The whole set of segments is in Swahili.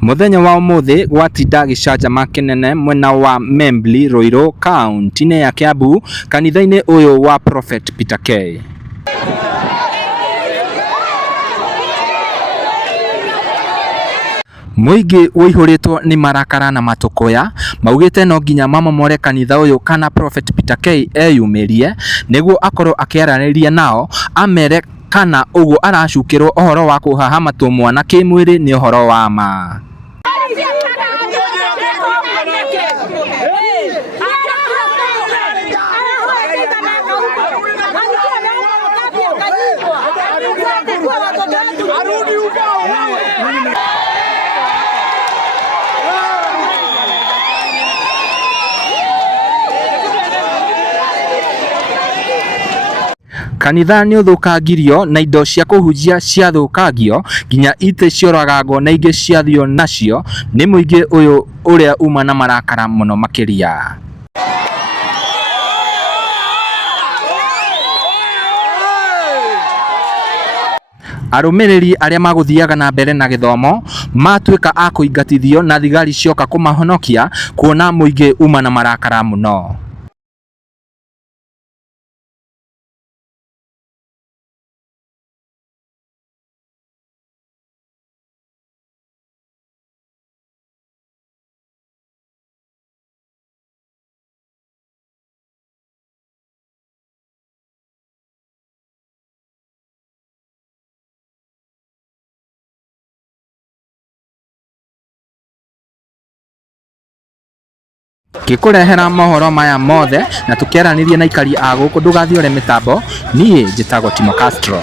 Muthenya wa umuthi gwatinda gicanjama kinene mwena wa Membli Ruiru kaunti-ini ya Kiambu kanitha-ini uyu wa Prophet Peter K. Muingi wihuritwo ni marakara na matukuya maugite no nginya mamomore kanitha uyu kana Prophet Peter K eyumirie niguo akorwo akiaraniria nao amere kana uguo aracukirwo uhoro wa kuhahama mwana kimwiri ni uhoro wa ma. Kanitha ni uthukangirio na indo cia kuhunjia cia thukangio nginya ite cioragagwo na ingi ciathio nacio ni muingi uyu uria uma na marakara muno makiria. Arumiriri aria maguthiaga na mbere na githomo matuika a kuingatithio na thigari cioka kumahonokia kuona muingi uma na marakara muno. Gikurehera mohoro maya mothe na tukiaranirie na ikari a guku ndugathiore mitambo nie njitagwo Timo Castro.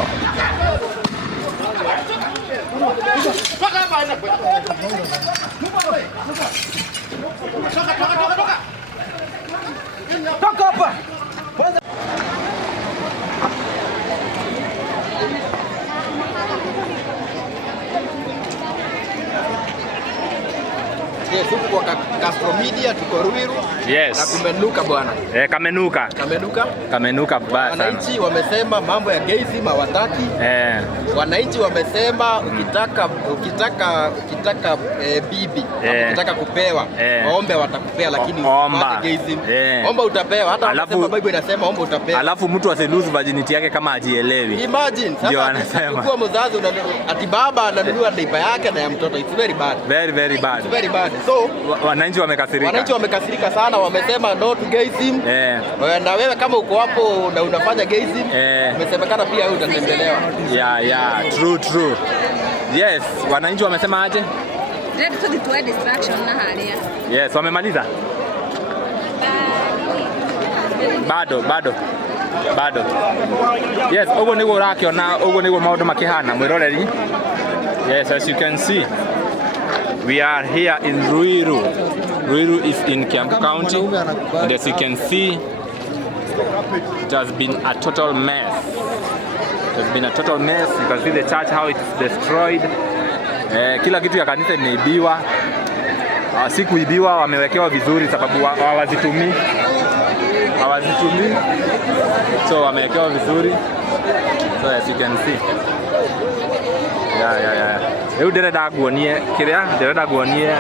Yes, huko kwa Castro Media tuko Ruiru. Yes. Na kumenuka bwana. Kamenuka. Kamenuka baya sana. Wananchi wamesema mambo ya gayism hawataki. Wananchi wamesema ukitaka bibi, ukitaka kupewa, waombe watakupea lakini omba gayism. Omba utapewa hata kama Bible inasema omba utapewa. Alafu mtu asilose virginity yake kama ajielewi. Imagine sasa ukikuwa mzazi ati baba ananunua diaper yake na ya mtoto. It's very bad. Very bad. It's very bad. So wananchi wamekasirika sana, wamesema no to gayism. Na wewe kama uko hapo na unafanya gayism, umesemekana pia wewe utatembelewa. True. Yes, wananchi wamesema aje? Ready to the distraction na haria. Yes, wamemaliza? Bado. Yes, ugo niguo urakiona, ugo niguo maundu makihana mwiroreri. Yes, as you can see, we are here in Ruiru. Ruiru is in Kiambu County, and as you can see, it has been a total mess. You can see the church how it's destroyed. Kila kitu ya kanisa imeibiwa. Si kuibiwa, wamewekewa vizuri sababu hawazitumii. So wamewekewa vizuri. So as you can see. Riu ndirenda nguonie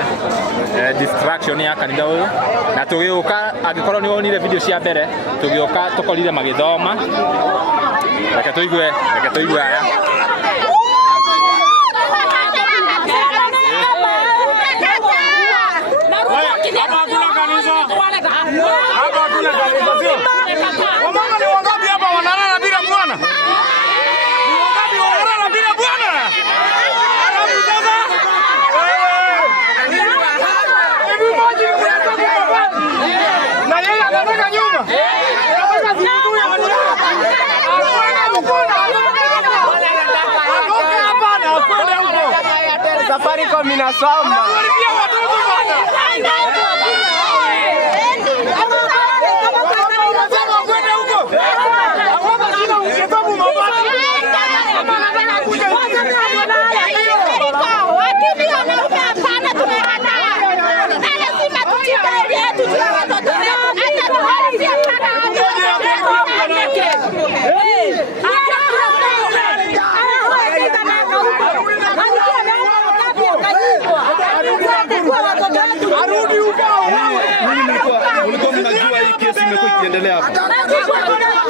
distraction ya kanitha uyu na tugiuka angikorwo ni wonire video cia mbere tugiuka tukorire magithoma reke tuigue aya. Safaricom inasoma. kiendelea hapa.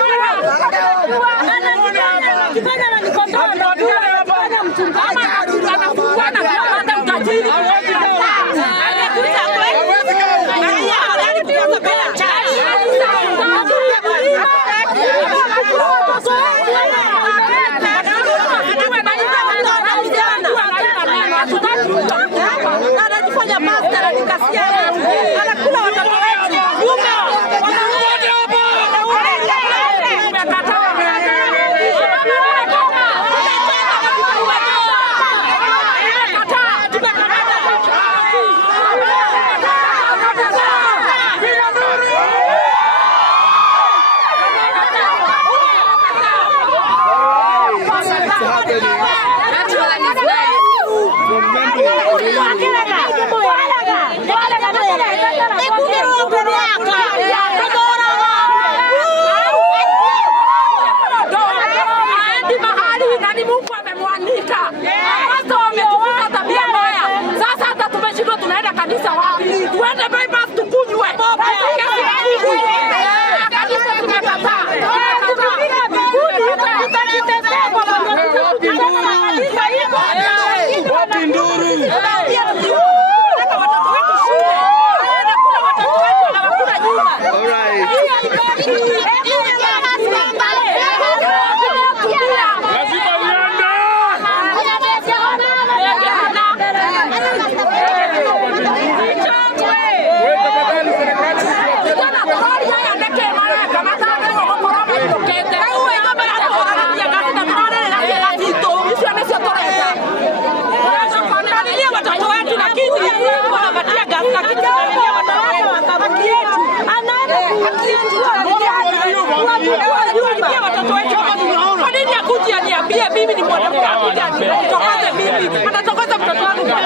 Mimi ni mwanamke akuja nitokaze mimi. Anatokaza mtoto wangu. Na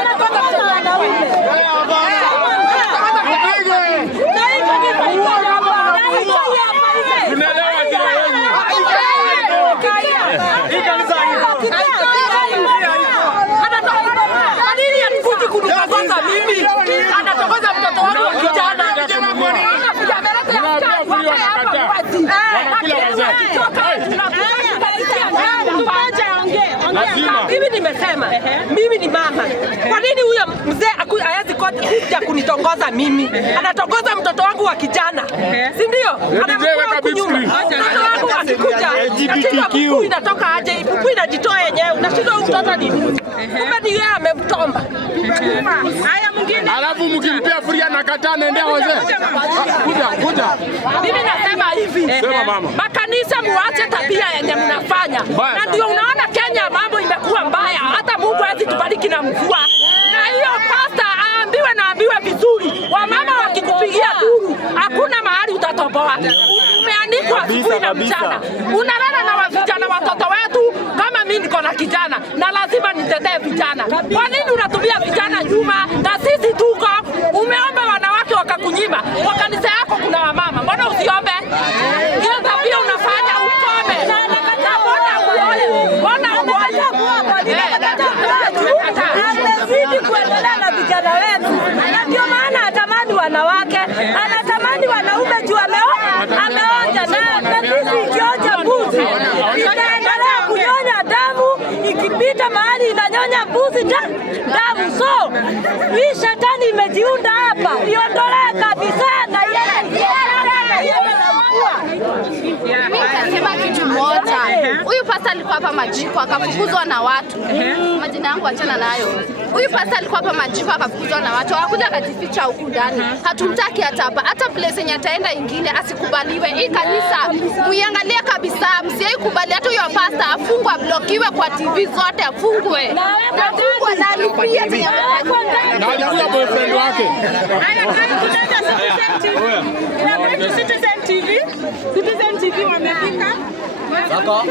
anatokaza mtoto wangu. Tunaelewa kile wengi. Hii kanisa kwa nini anakuja kunitokaza mimi? Anatokaza mtoto wangu kijana. Mimi nimesema, mimi ni mama. Kwa nini huyo mzee hawezi kuja kunitongoza mimi? Anatongoza mtoto wangu wa kijana. Si ndio? Anamkuwa kunyuma. Mtoto wangu akikuja, LGBTQ inatoka aje? Ipupu inajitoa yenyewe. Unashindwa mtoto ni nini? Kumbe ni yeye amemtomba. Haya mwingine. Alafu mkimpea free anakataa naendea wazee. Kuja. Mimi nasema hivi. Sema mama. Makanisa muache tabia yenye mnafanya. Na ndio unaona Kenya mambo imekuwa mbaya. Hata Mungu hawezi tubariki na mvua. Na hiyo pasta aambiwe vizuri. Wamama wakikupigia duru, hakuna mahali utatoboa. Umeandikwa asubuhi na mchana. Unalala na vijana watoto wetu kama mimi niko na kijana na lazima nitetee vijana. Kwa nini unatumia vijana nyuma na sisi tuko? Umeomba wanawake wakakunyima. Kwa kanisa yako kuna wamama. Mbona usiombe? Hiyo tabia unafanya ukome. Mbona uoje? Anazidi kuendelea na vijana wetu. Na ndio maana hatamani wanawake, anatamani wanaume juu ameonja na sisi ikionja mbuzi. Itaendelea kunyonya damu, ikipita mahali inanyonya mbuzi damu. So, hii shetani imejiunda hapa, iondolee kabisa na yeye. Mimi nasema kitu moja. Huyu pasta alikuwa hapa Majiko akafukuzwa na watu. Majina yangu achana nayo. Huyu pasta alikuwa hapa Majiko akafukuzwa na watu. Akakuja akajificha huku ndani. Hatumtaki hata place yenye ataenda ingine asikubaliwe. Hii kanisa muiangalie kabisa, msiikubali hata huyo pasta afungwe, ablokiwe kwa TV zote, afungwe. Na afungwe na alipia na alikuwa boyfriend wake. Citizen TV. Citizen TV wamefika. Sako.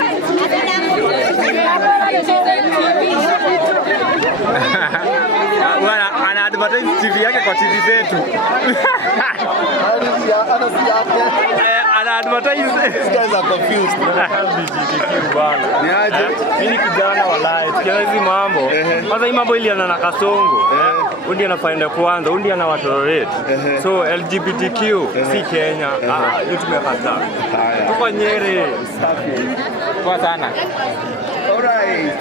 Bwana ana advertise TV yake kwa TV zetu. Ana advertise. These guys are confused. Ni aje? Mimi kijana walai. Tukianza hizi mambo. Kwanza hii mambo ilianza na Kasongo. undi anafaenda kwanza, undi ana watolerate. So LGBTQ si Kenya. Hiyo tumepata. Tuko Nyeri. Kwa sana. Alright.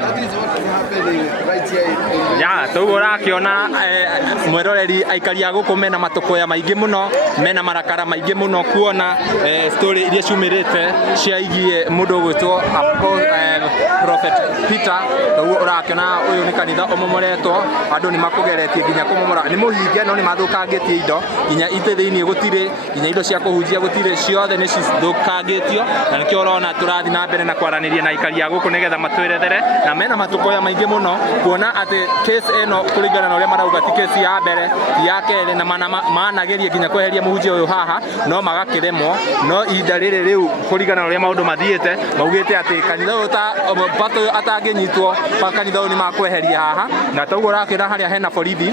That is what is happening right here. Ya, tugora kiona mweroreri aikaria guku mena matukoya maingi muno, mena marakara maingi muno kuona story iria ciumirite ciaigie mundu gwitwo Prophet Peter. Tuguo urakiona uyu ni kanitha omomoretwo, andu ni makugeretie nginya kumomora, ni muhinge no ni mathukangitie indo nginya ite thiini gutire, nginya indo cia kuhunjia gutire, ciothe ni cithukangitio, na nikio urona turathi na mbere na kwaraniria na aikaria guku nigetha matwirethere, na mena matukoya maingi muno kuona ati case eno kuringana na uria marauga ti case ya mbere ya kere, na manageria nginya kweheria muhunjia uyu haha no magakiremwo. No ihinda riri riu kuringana na uria maundu mathiite maugite ati kanitha uyu ta bato atanginyitwo kanitha uyu ni makweheria haha, na taguo urakira haria hena borithi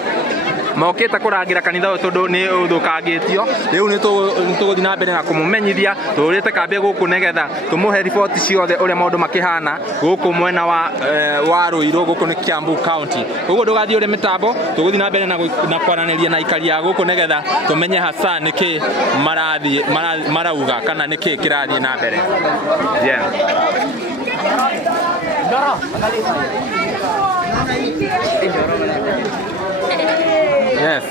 mokite kurangira kanitha uyu tondu ni uthukangitio. Riu ni tuguthi na mbere na kumumenyithia, turite kambe guku nigetha tumuhe report ciothe uria maundu makihana guku mwena wa Ruiru, guku ni Kiambu County. Uguo ndugathii uri mitambo, tuguthi na mbere na kwaraniria na ikaria guku nigetha tumenye hasa niki marauga kana niki kirathii na mbere. Yeah. Yes.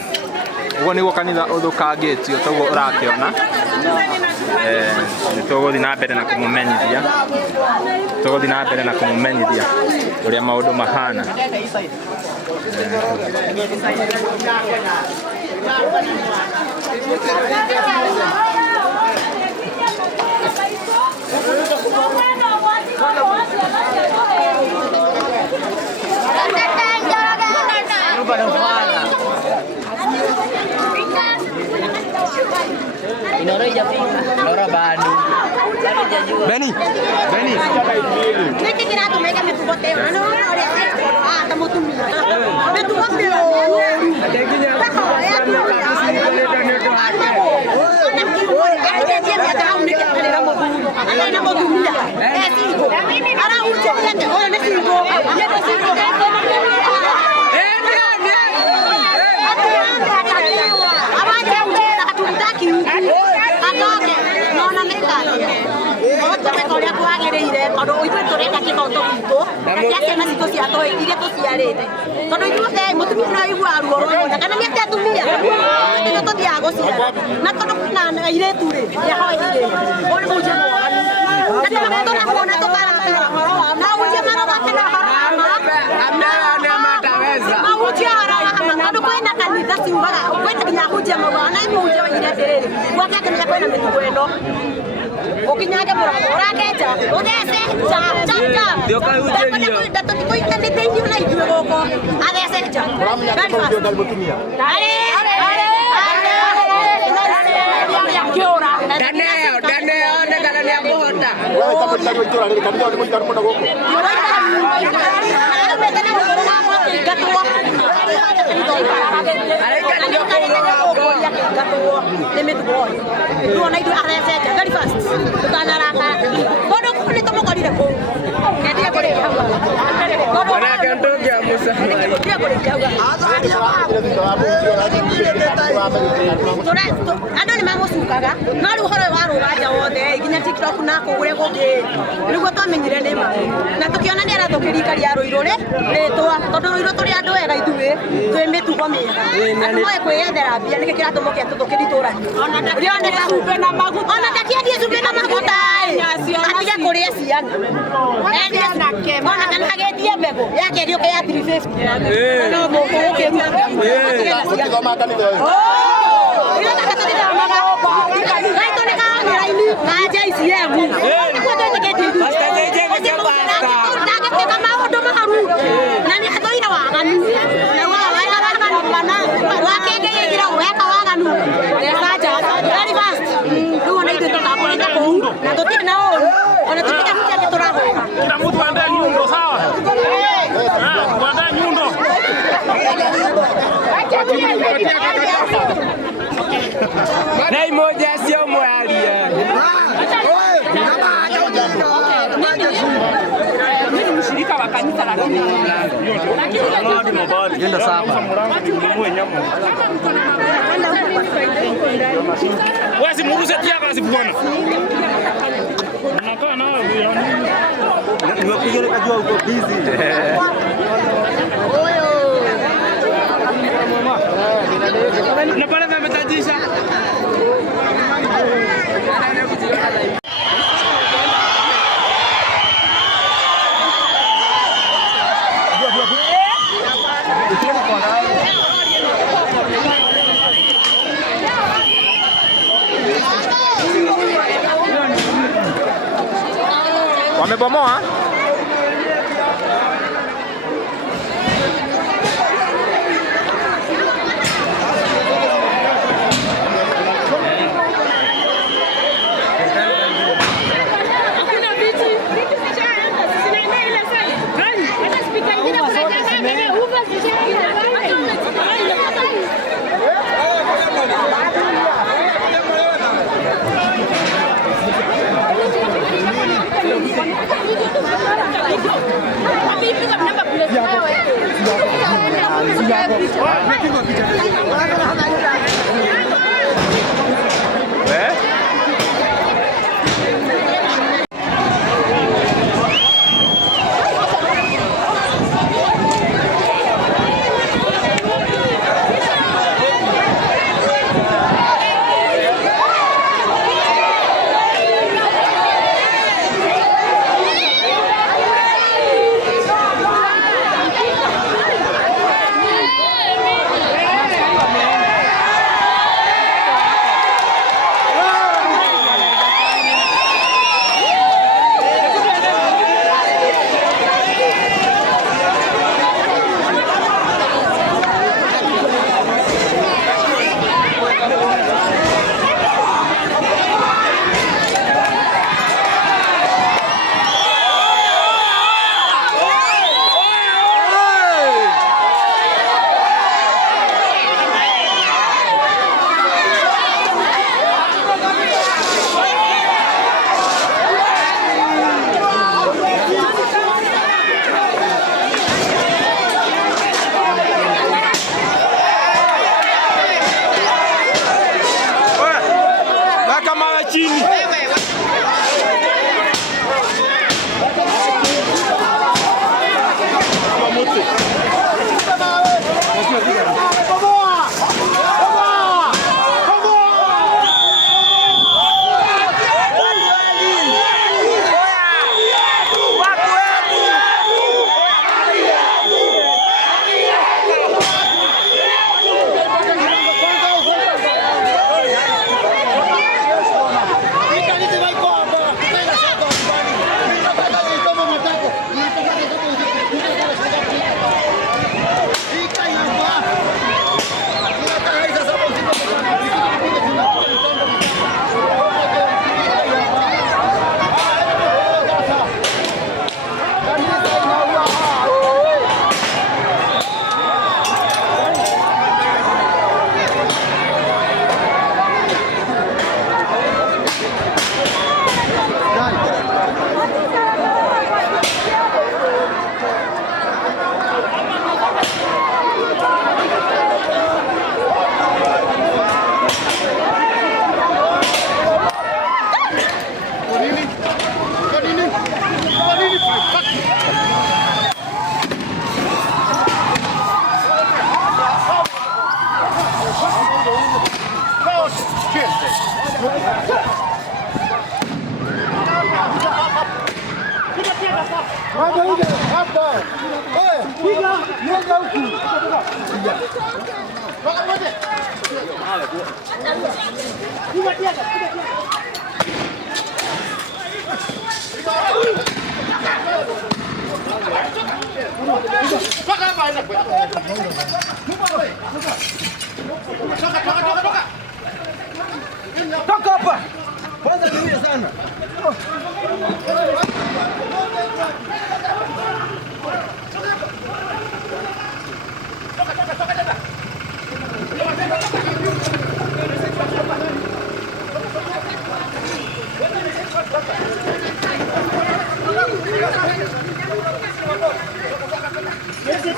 Uguo niguo kanitha uthukangitio taguo urakiona. Tuguthi na mbere na kumumenyithia, tuguthi na mbere na kumumenyithia uria maundu mahana. Benny. Ukinyaga muramo urakeja udese chap dioka hujerio dato tikoita nitendio na idwe goko adese chap Daneo nekana ni amuhota wewe kama ndani witora ni kanisa ni mwitar muno goko very fast. Andũ nĩmagũcukaga no rĩu ũhoro wa rũranja wothe nginya TikTok na kũgũre gũkĩ nĩguo twamenyire nĩ ma na tũkĩona nĩ arathũkĩria ikaria Ruiru rĩtwa tondũ Ruiru tũrĩ andũ wega ithuĩ twĩ mĩtugo mĩega atũmoe kwĩyethera mbia nĩkĩ kĩratũmũkia tũthũkĩri tũrani rĩoneka cumbe na maguta ona ndakĩendie cumbe na maguta atige kũrĩa ciana ona kana agĩtie mbegũ yake ĩrĩũke ya 350 no mũndũ ũkĩruta Nei moja sio mwalia. Mimi ni mshirika wa kanisa la Mungu. Lakini Nenda saba. Wewe si muruze tia kazi bwana. Unakaa nao yani. Nimekuja nikajua uko busy. Na pale ametajisha. Wamebomoa? Toka hapa. Kwanza kimbia sana. Ese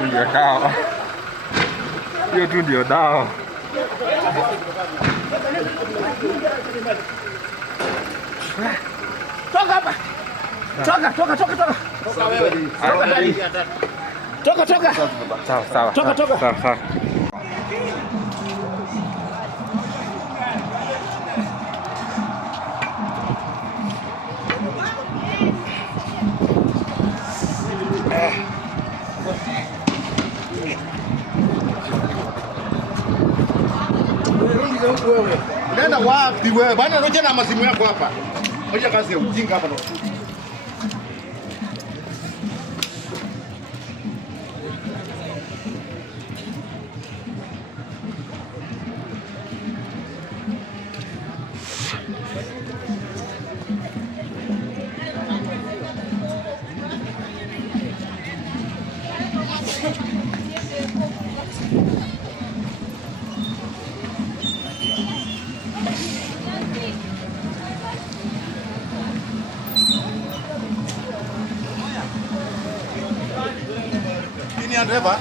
Ndio dawa. Hiyo tu ndio dawa. Toka hapa. Toka. Toka. Sawa. Sawa. Wewe unaenda wapi wewe? Bana roje na masimu yako hapa. Moja kazi ya ujinga hapa ndo. Ini Andreva.